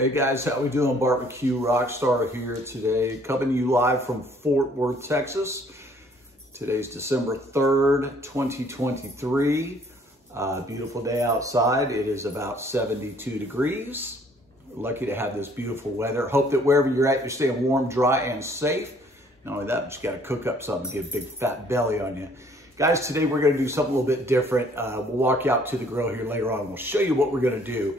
Hey guys, how we doing? Barbecue Rockstar here today, coming to you live from Fort Worth, Texas. Today's December 3rd, 2023. Beautiful day outside. It is about 72 degrees. Lucky to have this beautiful weather. Hope that wherever you're at, you're staying warm, dry, and safe. Not only that, but you got to cook up something to get a big fat belly on you. Guys, today we're going to do something a little bit different. We'll walk you out to the grill here later on and we'll show you what we're going to do.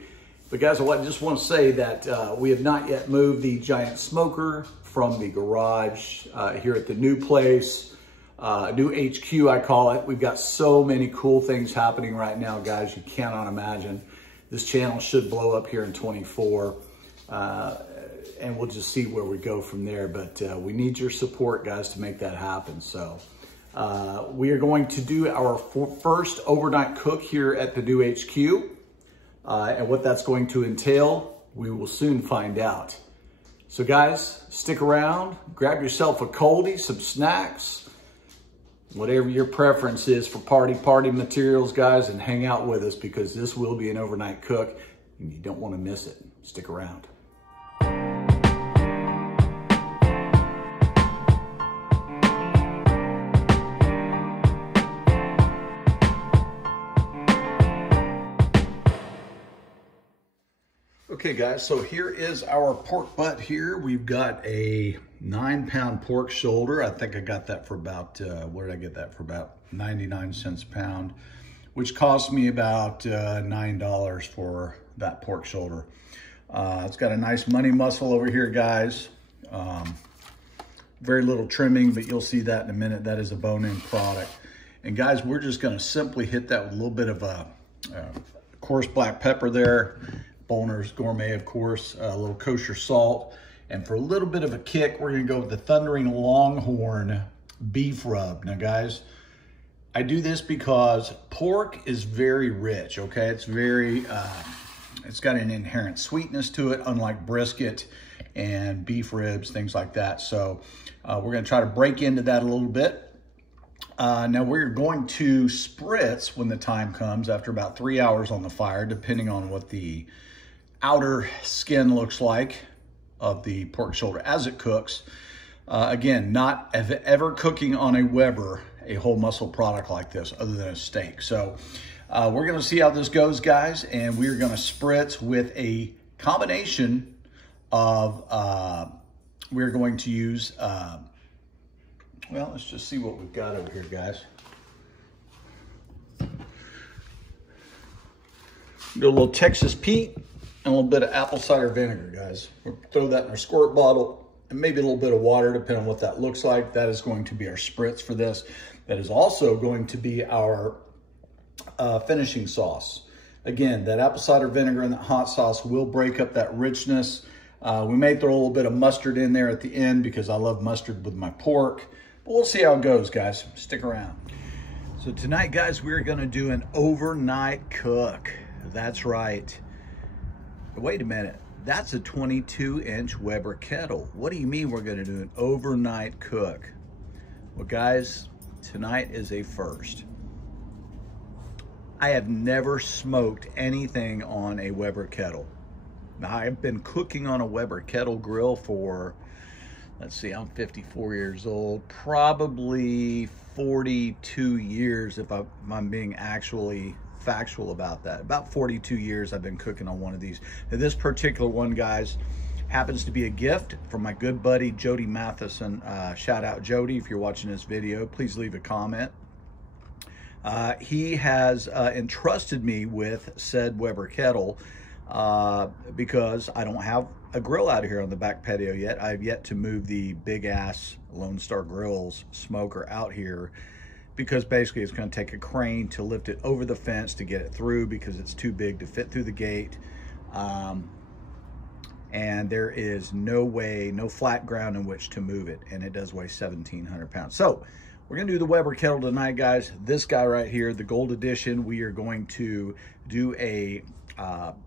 But guys, I just want to say that we have not yet moved the giant smoker from the garage here at the new place, new HQ I call it. We've got so many cool things happening right now, guys, you cannot imagine. This channel should blow up here in 24, and we'll just see where we go from there. But we need your support, guys, to make that happen. So we are going to do our first overnight cook here at the new HQ. And what that's going to entail, we will soon find out. So guys, stick around, grab yourself a coldie, some snacks, whatever your preference is for party materials, guys, and hang out with us because this will be an overnight cook and you don't want to miss it. Stick around. Okay guys, so here is our pork butt here. We've got a 9-pound pork shoulder. I think I got that for about, where did I get that for? About 99 cents a pound, which cost me about $9 for that pork shoulder. It's got a nice money muscle over here, guys. Very little trimming, but you'll see that in a minute. That is a bone-in product. And guys, we're just gonna simply hit that with a little bit of a coarse black pepper there. Boner's Gourmet, of course, a little kosher salt. And for a little bit of a kick, we're gonna go with the Thundering Longhorn beef rub. Now guys, I do this because pork is very rich, okay? It's very, it's got an inherent sweetness to it, unlike brisket and beef ribs, things like that. So we're gonna try to break into that a little bit. Now we're going to spritz when the time comes after about 3 hours on the fire, depending on what the outer skin looks like of the pork shoulder as it cooks. Again, not ever cooking on a Weber, a whole muscle product like this, other than a steak. So we're gonna see how this goes, guys, and we're gonna spritz with a combination of, we're going to use, well, let's just see what we've got over here, guys. Do a little Texas Pete and a little bit of apple cider vinegar, guys. We'll throw that in our squirt bottle and maybe a little bit of water, depending on what that looks like. That is going to be our spritz for this. That is also going to be our finishing sauce. Again, that apple cider vinegar and that hot sauce will break up that richness. We may throw a little bit of mustard in there at the end because I love mustard with my pork. But we'll see how it goes, guys. Stick around. So tonight, guys, we're gonna do an overnight cook. That's right. Wait a minute, that's a 22-inch Weber kettle. What do you mean we're gonna do an overnight cook? Well, guys, tonight is a first. I have never smoked anything on a Weber kettle. Now, I've been cooking on a Weber kettle grill for, let's see, I'm 54 years old, probably 42 years if I'm being actually factual about that. About 42 years I've been cooking on one of these. Now, this particular one, guys, happens to be a gift from my good buddy Jody Matheson. Shout out Jody if you're watching this video. Please leave a comment. He has entrusted me with said Weber kettle because I don't have a grill out here on the back patio yet. I've yet to move the big ass Lone Star Grills smoker out here because basically it's going to take a crane to lift it over the fence to get it through because it's too big to fit through the gate. And there is no way, no flat ground in which to move it. And it does weigh 1,700 pounds. So we're going to do the Weber kettle tonight, guys. This guy right here, the Gold Edition, we are going to do a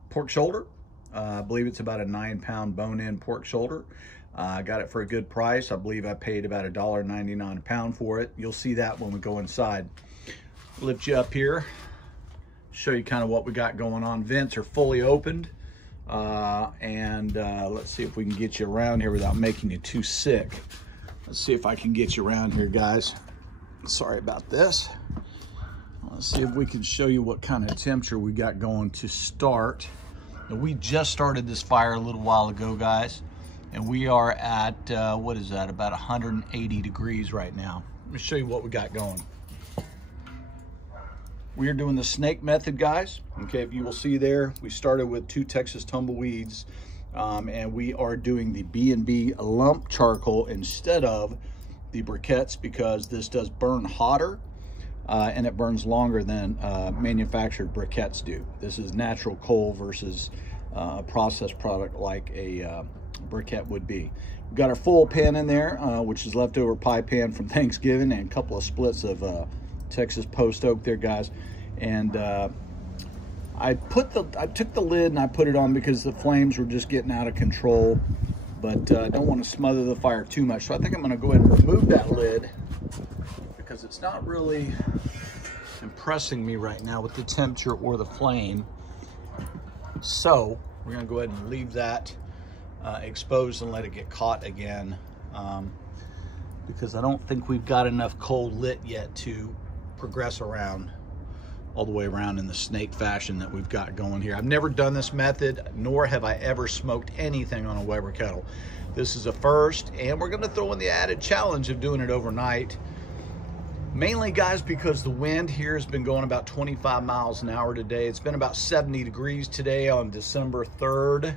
pork shoulder. I believe it's about a 9-pound bone-in pork shoulder. I got it for a good price. I believe I paid about $1.99 a pound for it. You'll see that when we go inside. Lift you up here, show you kind of what we got going on. Vents are fully opened. Let's see if we can get you around here without making you too sick. Let's see if I can get you around here, guys. Sorry about this. Let's see if we can show you what kind of temperature we got going to start. Now, we just started this fire a little while ago, guys, and we are at, what is that, about 180 degrees right now. Let me show you what we got going. We are doing the snake method, guys. Okay, if you will see there, we started with 2 Texas tumbleweeds, and we are doing the B&B lump charcoal instead of the briquettes, because this does burn hotter and it burns longer than manufactured briquettes do. This is natural coal versus a processed product like a briquette would be. We've got our full pan in there, which is leftover pie pan from Thanksgiving, and a couple of splits of Texas post oak there, guys. And I took the lid and I put it on because the flames were just getting out of control, but I don't want to smother the fire too much. So I think I'm going to go ahead and remove that lid because it's not really impressing me right now with the temperature or the flame. So we're going to go ahead and leave that exposed and let it get caught again, because I don't think we've got enough coal lit yet to progress around all the way around in the snake fashion that we've got going here. I've never done this method, nor have I ever smoked anything on a Weber kettle. This is a first, and we're gonna throw in the added challenge of doing it overnight. Mainly, guys, because the wind here has been going about 25 miles an hour today. It's been about 70 degrees today on December 3rd,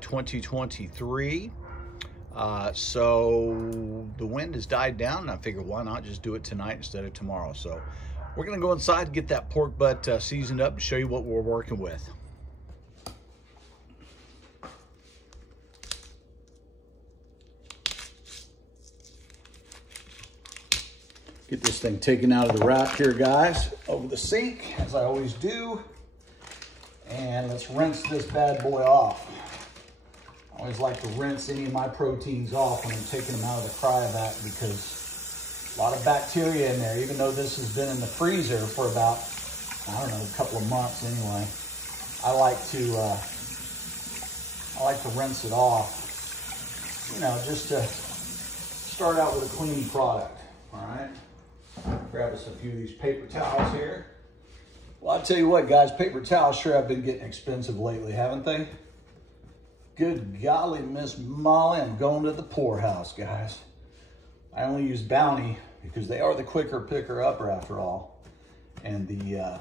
2023. So the wind has died down, and I figured why not just do it tonight instead of tomorrow. So we're gonna go inside and get that pork butt seasoned up and show you what we're working with. Get this thing taken out of the rack here, guys, over the sink, as I always do. And let's rinse this bad boy off. I always like to rinse any of my proteins off when I'm taking them out of the cryovac, because a lot of bacteria in there, even though this has been in the freezer for about, I don't know, a couple of months anyway. I like to rinse it off, you know, just to start out with a clean product, all right? Grab us a few of these paper towels here. Well, I'll tell you what, guys, paper towels sure have been getting expensive lately, haven't they? Good golly, Miss Molly, I'm going to the poorhouse, guys. I only use Bounty because they are the quicker picker-upper after all. And the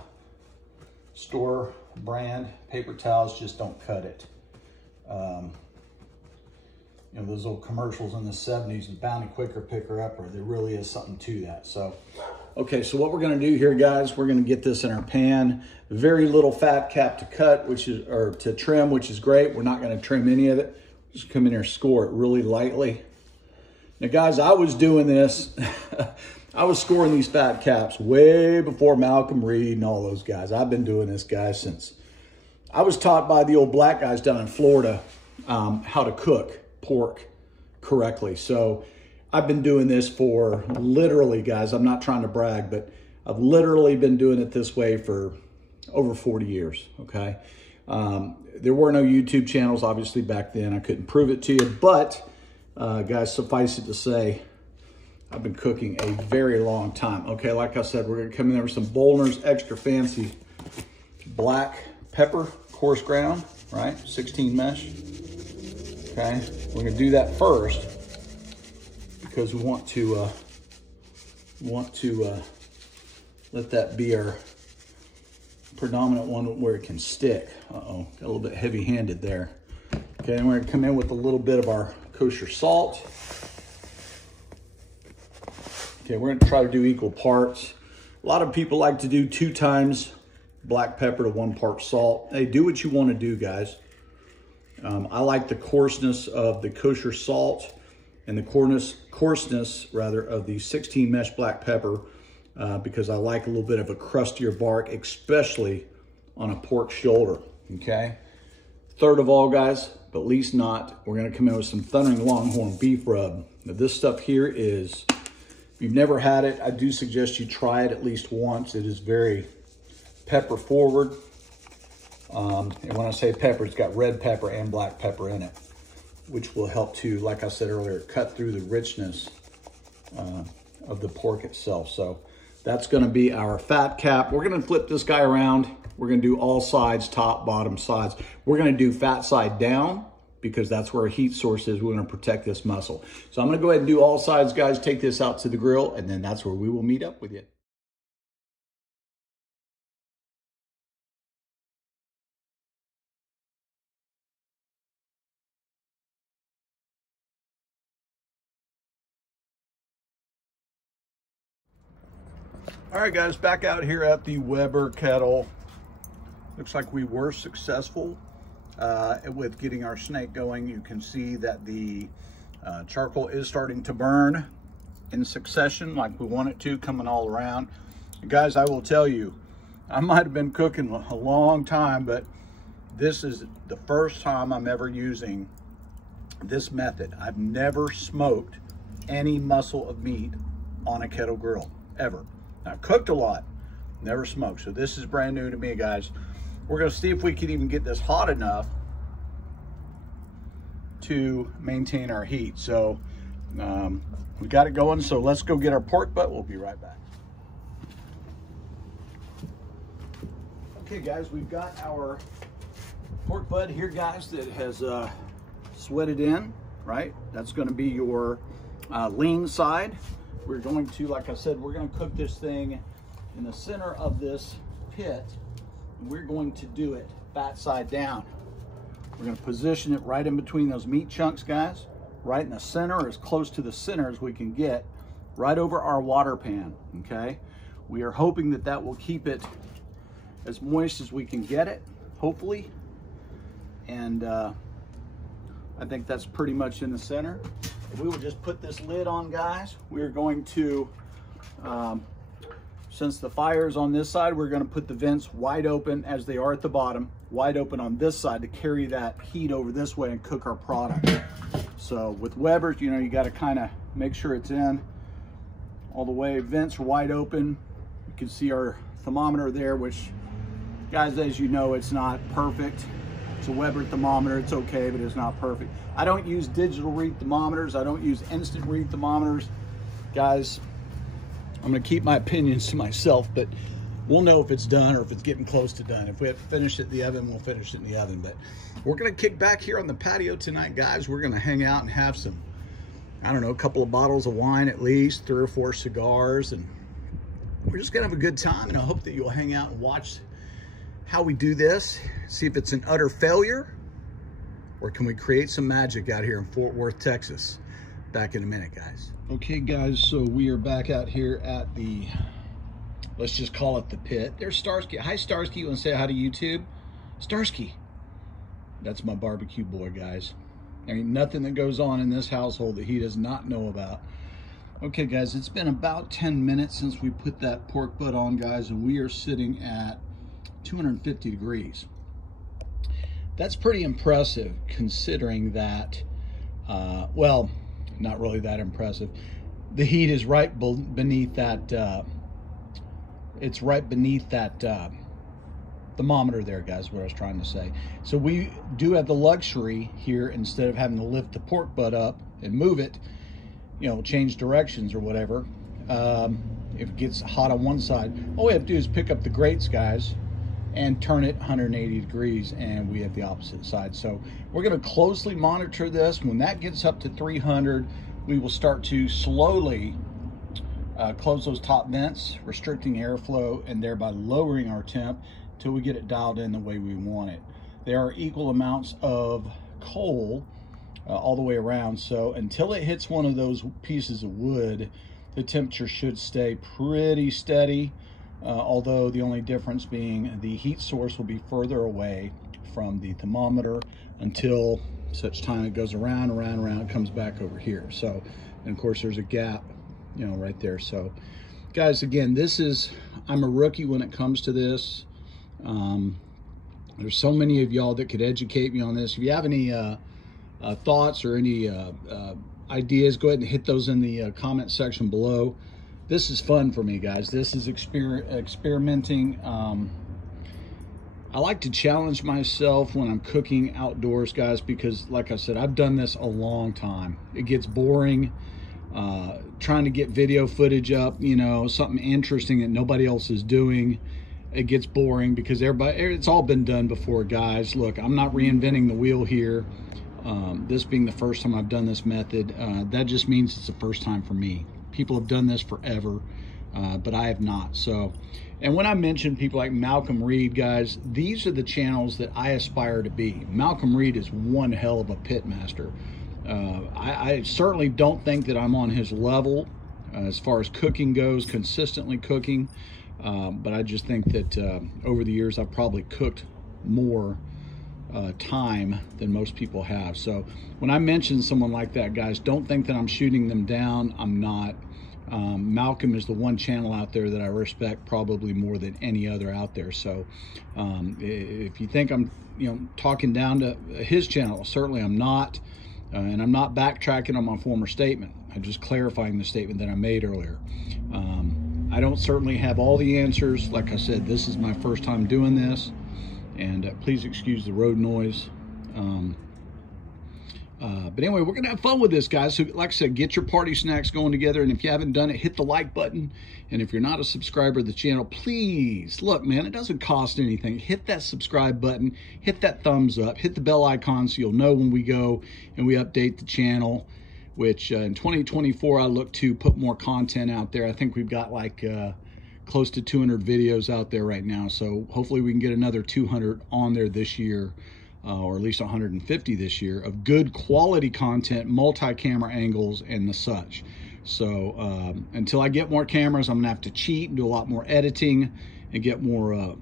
store brand paper towels just don't cut it. You know, those old commercials in the 70s, the Bounty quicker picker-upper, there really is something to that. So, okay, so what we're gonna do here, guys, we're gonna get this in our pan. Very little fat cap to cut, or to trim, which is great. We're not gonna trim any of it. Just come in here and score it really lightly. Now, guys, I was doing this. I was scoring these fat caps way before Malcolm Reed and all those guys. I've been doing this, guys, since I was taught by the old black guys down in Florida how to cook pork correctly. So I've been doing this for literally, guys, I'm not trying to brag, but I've literally been doing it this way for over 40 years, okay? There were no YouTube channels, obviously, back then. I couldn't prove it to you, but guys, suffice it to say, I've been cooking a very long time. Okay, like I said, we're gonna come in there with some Bollner's extra fancy black pepper, coarse ground, right? 16 mesh. Okay, we're gonna do that first because we want to let that be our predominant one where it can stick. Uh-oh, got a little bit heavy-handed there. Okay, and we're gonna come in with a little bit of our kosher salt. Okay, we're gonna try to do equal parts. A lot of people like to do 2 times black pepper to 1 part salt. Hey, do what you want to do, guys. I like the coarseness of the kosher salt and the coarseness rather of the 16 mesh black pepper because I like a little bit of a crustier bark, especially on a pork shoulder, okay? Third of all, guys, but least not, we're gonna come in with some Thundering Longhorn beef rub. Now this stuff here is, if you've never had it, I do suggest you try it at least once. It is very pepper forward. And when I say pepper, it's got red pepper and black pepper in it, which will help to, like I said earlier, cut through the richness of the pork itself. So that's gonna be our fat cap. We're gonna flip this guy around. We're gonna do all sides, top, bottom, sides. We're gonna do fat side down because that's where our heat source is. We're gonna protect this muscle. So I'm gonna go ahead and do all sides, guys, take this out to the grill, and then that's where we will meet up with you. All right, guys, back out here at the Weber kettle. Looks like we were successful with getting our snake going. You can see that the charcoal is starting to burn in succession like we want it to, coming all around. And guys, I will tell you, I might have been cooking a long time, but this is the first time I'm ever using this method. I've never smoked any muscle of meat on a kettle grill, ever. I've cooked a lot, never smoked. So this is brand new to me, guys. We're gonna see if we can even get this hot enough to maintain our heat. So we got it going, so let's go get our pork butt. We'll be right back. Okay, guys, we've got our pork butt here, guys, that has sweated in, right? That's gonna be your lean side. We're going to, like I said, we're going to cook this thing in the center of this pit. And we're going to do it fat side down. We're going to position it right in between those meat chunks, guys. Right in the center, as close to the center as we can get, right over our water pan, okay? We are hoping that that will keep it as moist as we can get it, hopefully. And I think that's pretty much in the center. We will just put this lid on, guys. We're going to, since the fire is on this side, we're gonna put the vents wide open as they are at the bottom, wide open on this side to carry that heat over this way and cook our product. So with Weber's, you know, you gotta kinda make sure it's in all the way. Vents are wide open. You can see our thermometer there, which, guys, as you know, it's not perfect. It's a Weber thermometer, it's okay, but it's not perfect. I don't use digital read thermometers. I don't use instant read thermometers. Guys, I'm gonna keep my opinions to myself, but we'll know if it's done or if it's getting close to done. If we have to finish it in the oven, we'll finish it in the oven. But we're gonna kick back here on the patio tonight, guys. We're gonna hang out and have some, I don't know, a couple of bottles of wine at least, 3 or 4 cigars, and we're just gonna have a good time. And I hope that you'll hang out and watch how we do this, see if it's an utter failure, or can we create some magic out here in Fort Worth, Texas? Back in a minute, guys. Okay, guys, so we are back out here at the, let's just call it the pit. There's Starsky. Hi, Starsky. You want to say hi to YouTube? Starsky. That's my barbecue boy, guys. There ain't nothing that goes on in this household that he does not know about. Okay, guys, it's been about 10 minutes since we put that pork butt on, guys, and we are sitting at 250 degrees. That's pretty impressive considering that, well, not really that impressive. The heat is right beneath that, it's right beneath that thermometer there, guys, what I was trying to say. So we do have the luxury here, instead of having to lift the pork butt up and move it, you know, change directions or whatever. If it gets hot on one side, all we have to do is pick up the grates, guys, and turn it 180 degrees, and we have the opposite side. So we're gonna closely monitor this. When that gets up to 300, we will start to slowly close those top vents, restricting airflow, and thereby lowering our temp till we get it dialed in the way we want it. There are equal amounts of coal all the way around, so until it hits one of those pieces of wood, the temperature should stay pretty steady. Although the only difference being the heat source will be further away from the thermometer until such time it goes around, it comes back over here. So, and of course there's a gap, you know, right there. So guys, again, this is, I'm a rookie when it comes to this. There's so many of y'all that could educate me on this. If you have any thoughts or any ideas, go ahead and hit those in the comment section below. This is fun for me, guys. This is experimenting. I like to challenge myself when I'm cooking outdoors, guys, because like I said, I've done this a long time. It gets boring trying to get video footage up, you know, something interesting that nobody else is doing. It gets boring because it's all been done before, guys. Look, I'm not reinventing the wheel here. This being the first time I've done this method, that just means it's the first time for me. People have done this forever, but I have not. So, and when I mention people like Malcolm Reed, guys, these are the channels that I aspire to be. Malcolm Reed is one hell of a pit master. I certainly don't think that I'm on his level as far as cooking goes, consistently cooking, but I just think that over the years I've probably cooked more time than most people have. So when I mention someone like that, guys, don't think that I'm shooting them down. I'm not. Malcolm is the one channel out there that I respect probably more than any other out there. So if you think I'm, you know, talking down to his channel, certainly I'm not. And I'm not backtracking on my former statement. I'm just clarifying the statement that I made earlier. I don't certainly have all the answers. Like I said, this is my first time doing this, and please excuse the road noise. But anyway, we're gonna have fun with this, guys. So like I said, get your party snacks going together, and if you haven't done it, hit the like button. And if you're not a subscriber to the channel, please, look, man, it doesn't cost anything. Hit that subscribe button, hit that thumbs up, hit the bell icon so you'll know when we go and we update the channel, which in 2024, I look to put more content out there. I think we've got like close to 200 videos out there right now. So hopefully we can get another 200 on there this year. Or at least 150 this year, of good quality content, multi-camera angles and the such. So until I get more cameras, I'm gonna have to cheat and do a lot more editing and get more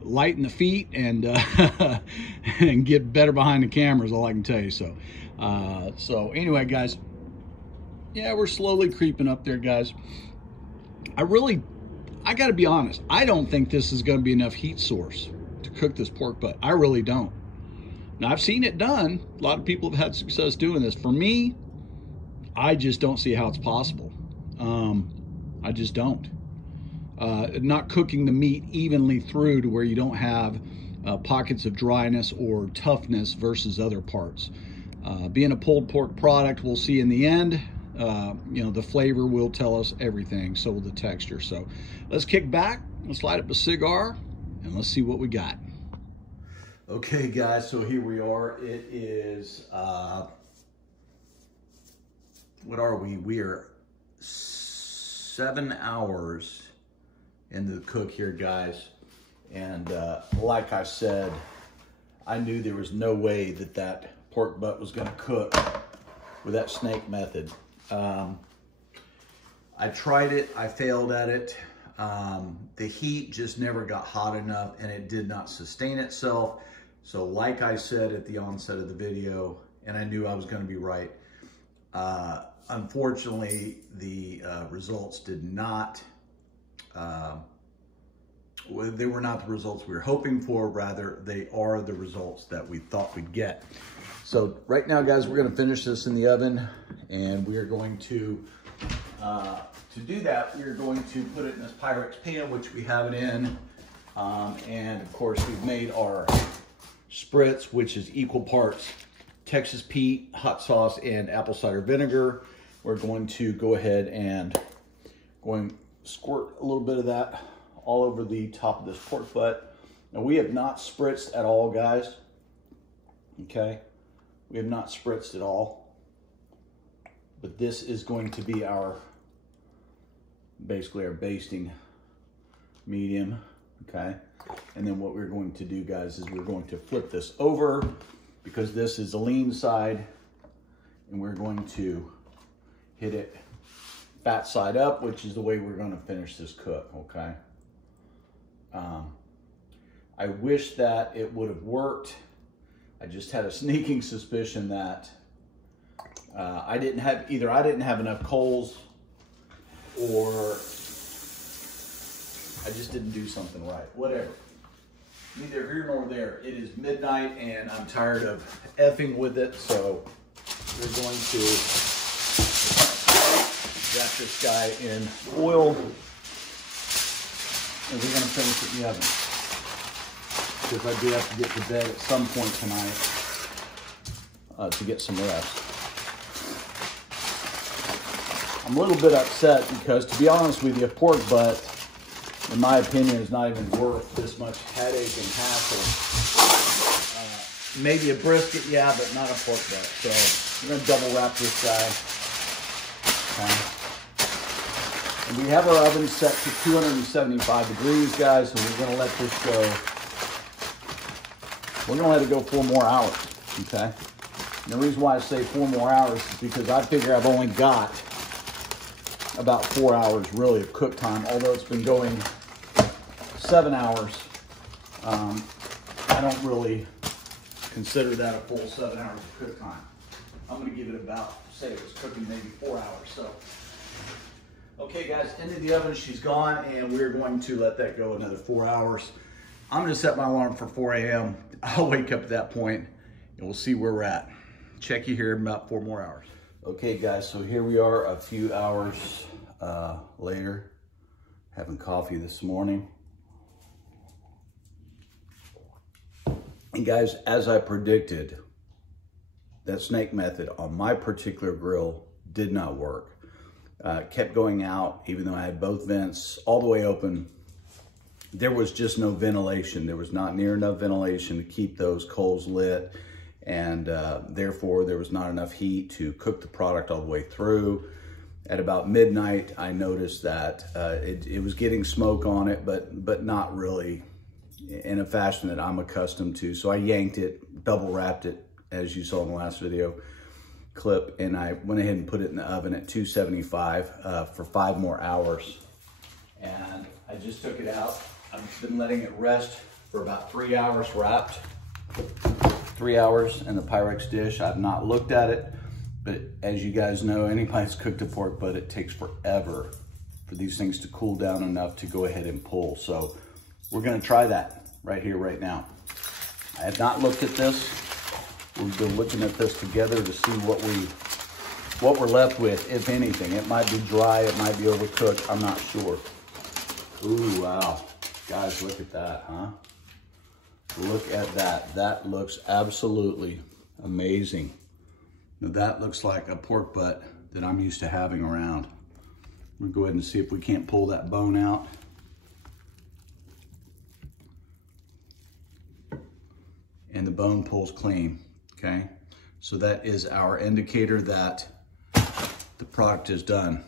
light in the feet and and get better behind the cameras, all I can tell you. So so anyway, guys, yeah, we're slowly creeping up there, guys. I gotta be honest, I don't think this is gonna be enough heat source to cook this pork butt. I really don't. Now, I've seen it done. A lot of people have had success doing this. For me, I just don't see how it's possible. I just don't. Not cooking the meat evenly through to where you don't have pockets of dryness or toughness versus other parts. Being a pulled pork product, we'll see in the end. You know, the flavor will tell us everything, so will the texture. So let's kick back, let's light up a cigar, and let's see what we got. Okay, guys, so here we are. It is, what are we? We are 7 hours into the cook here, guys. And like I said, I knew there was no way that that pork butt was gonna cook with that snake method. I tried it, I failed at it. The heat just never got hot enough and it did not sustain itself. So like I said at the onset of the video, and I knew I was going to be right, unfortunately, the results did not, they were not the results we were hoping for. Rather, they are the results that we thought we'd get. So right now, guys, we're going to finish this in the oven, and we are going to do that, we are going to put it in this Pyrex pan, which we have it in. And of course, we've made our spritz, which is equal parts Texas Pete, hot sauce, and apple cider vinegar. We're going to go ahead and squirt a little bit of that all over the top of this pork butt. Now, we have not spritzed at all, guys. Okay, we have not spritzed at all. But this is going to be our, basically our basting medium, okay? And then what we're going to do, guys, is we're going to flip this over because this is the lean side, and we're going to hit it fat side up, which is the way we're going to finish this cook, okay? I wish that it would have worked. I just had a sneaking suspicion that I didn't have enough coals, or I just didn't do something right. Whatever. Neither here nor there. It is midnight and I'm tired of effing with it, so we're going to wrap this guy in oil and we're going to finish it in the oven. because I do have to get to bed at some point tonight to get some rest. I'm a little bit upset because, to be honest with you, pork butt, in my opinion, is not even worth this much headache and hassle. Maybe a brisket, yeah, but not a pork butt. So we're gonna double wrap this guy. Okay. And we have our oven set to 275 degrees, guys, so we're gonna let this go. We're gonna let it go 4 more hours, okay? And the reason why I say 4 more hours is because I figure I've only got about 4 hours really of cook time, although it's been going 7 hours. I don't really consider that a full 7 hours of cook time. I'm gonna give it about, say it was cooking maybe 4 hours, so. Okay guys, into the oven, she's gone, and we're going to let that go another 4 hours. I'm gonna set my alarm for 4 a.m. I'll wake up at that point, and we'll see where we're at. Check you here in about 4 more hours. Okay guys, so here we are a few hours later, having coffee this morning. And guys, as I predicted, that snake method on my particular grill did not work. Kept going out, even though I had both vents all the way open. There was just no ventilation. There was not near enough ventilation to keep those coals lit. And therefore, there was not enough heat to cook the product all the way through. At about midnight, I noticed that it was getting smoke on it, but not really in a fashion that I'm accustomed to. So I yanked it, double wrapped it, as you saw in the last video clip, and I went ahead and put it in the oven at 275 for 5 more hours. And I just took it out. I've been letting it rest for about 3 hours wrapped. 3 hours in the Pyrex dish. I've not looked at it, but as you guys know, anybody's cooked a pork butt, it takes forever for these things to cool down enough to go ahead and pull. So we're gonna try that right here, right now. I have not looked at this. We've been looking at this together to see what we're left with, if anything. It might be dry, it might be overcooked, I'm not sure. Ooh, wow. Guys, look at that, huh? Look at that. That looks absolutely amazing. Now that looks like a pork butt that I'm used to having around. We'll go ahead and see if we can't pull that bone out. And the bone pulls clean, okay? So that is our indicator that the product is done.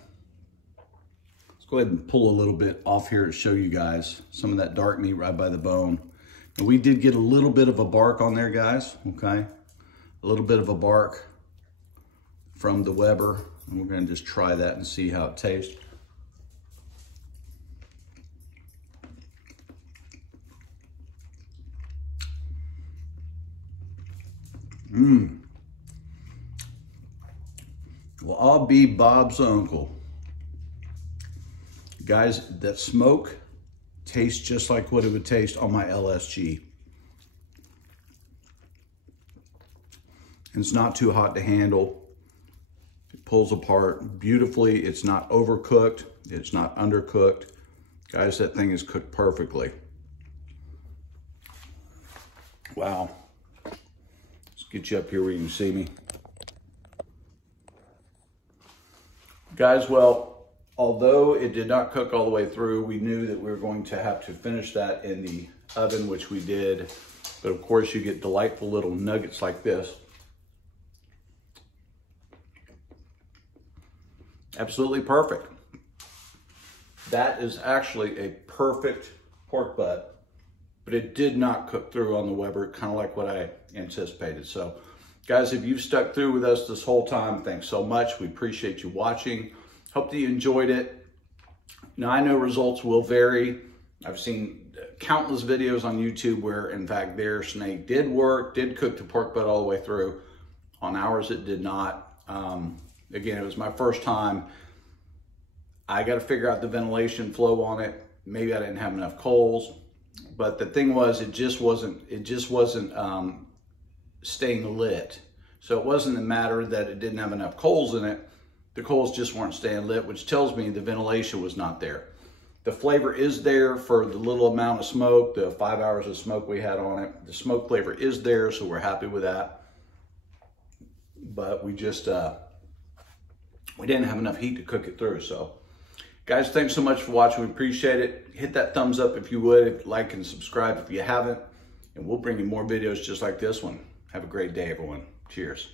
Let's go ahead and pull a little bit off here to show you guys some of that dark meat right by the bone. And we did get a little bit of a bark on there, guys, okay? A little bit of a bark from the Weber. And we're gonna just try that and see how it tastes. Well, I'll be Bob's uncle. Guys, that smoke tastes just like what it would taste on my LSG. It's not too hot to handle. It pulls apart beautifully. It's not overcooked. It's not undercooked. Guys, that thing is cooked perfectly. Wow. Let's get you up here where you can see me. Guys, well, although it did not cook all the way through, we knew that we were going to have to finish that in the oven, which we did. But of course, you get delightful little nuggets like this. Absolutely perfect. That is actually a perfect pork butt, but it did not cook through on the Weber, kind of like what I anticipated. So guys, if you've stuck through with us this whole time, thanks so much. We appreciate you watching. Hope that you enjoyed it. Now, I know results will vary. I've seen countless videos on YouTube where, in fact, their snake did work, did cook the pork butt all the way through. On ours, it did not. Again, it was my first time. I got to figure out the ventilation flow on it. Maybe I didn't have enough coals, but the thing was, it just wasn't staying lit. So it wasn't a matter that it didn't have enough coals in it. The coals just weren't staying lit, which tells me the ventilation was not there. The flavor is there for the little amount of smoke, the 5 hours of smoke we had on it. The smoke flavor is there, so we're happy with that. But we just, we didn't have enough heat to cook it through. So guys, thanks so much for watching. We appreciate it. Hit that thumbs up if you would, like and subscribe if you haven't, and we'll bring you more videos just like this one. Have a great day, everyone. Cheers.